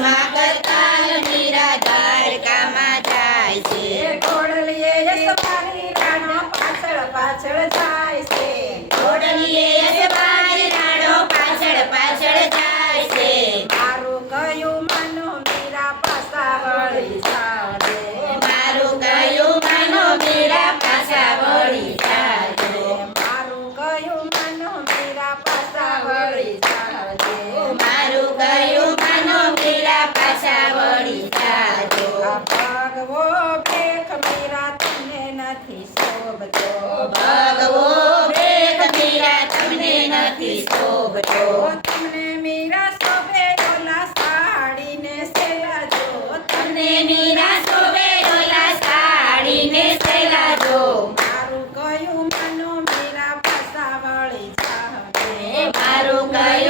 my birthday. શોભજો તમને મીરા શોભે ડોલા સાડીને સેલાજો તમને મીરા શોભે ડોલા સાડીને સેલાજો મારું કયું મનો મીરા પાસા વળી જાહે. મારું કયું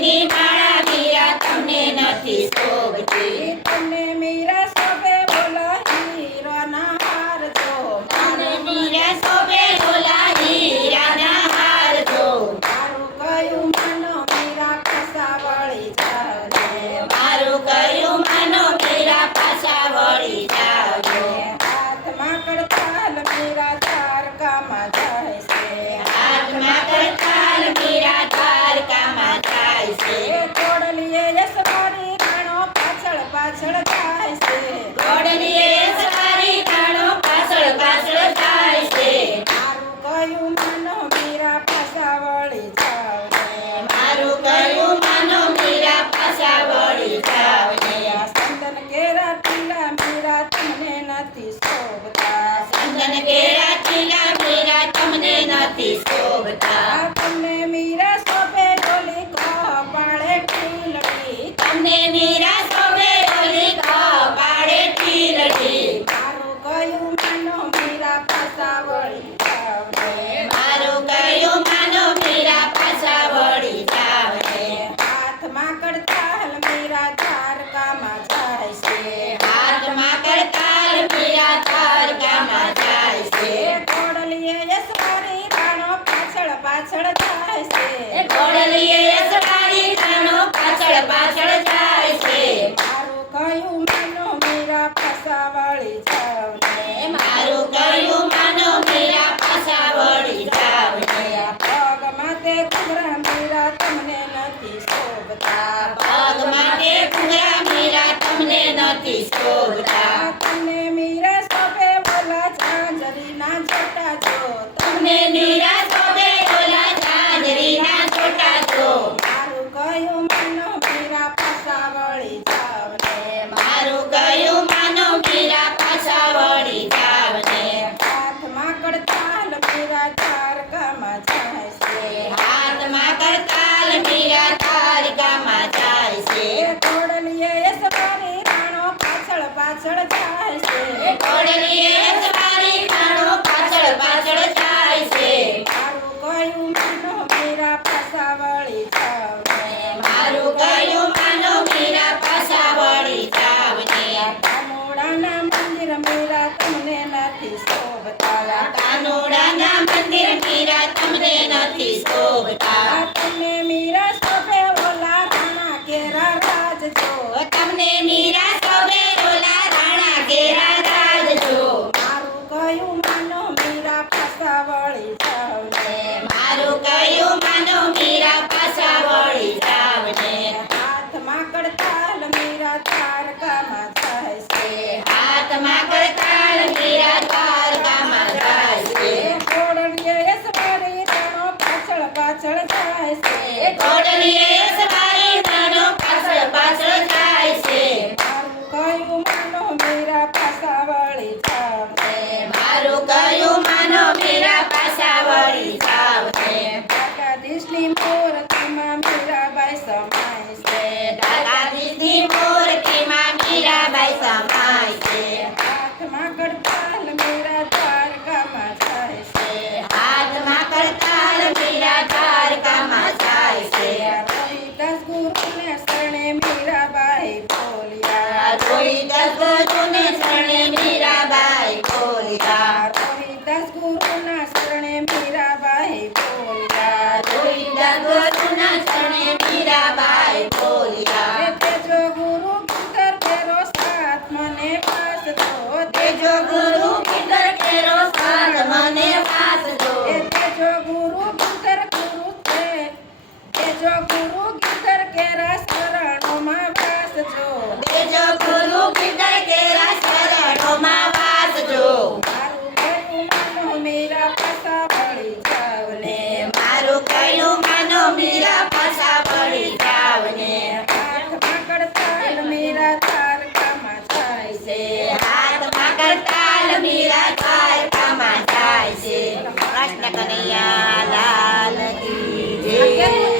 જિંદગી મારા વીરા તમને નથી સો ગુલામી રાત મને નથી શોભતા. સંજન કેળા ચીલા Yeah. કોઈ દસ ગુરુને શરણે મીરાબાઈ બોલ્યા કોઈ દસ ગુરુના શરણે મીરાબાઈ બોલ્યા કોઈ દસ ગુરુના શરણે મીરાબાઈ બોલ્યા તેજો ગુરુ કિતર કેરો સાથ મને પાસ દો. તેજો ગુરુ કિતર કેરો સાથ મને પાસ દો. તેજો ગુરુ કિતર ગુરુ તે તેજો ગુરુ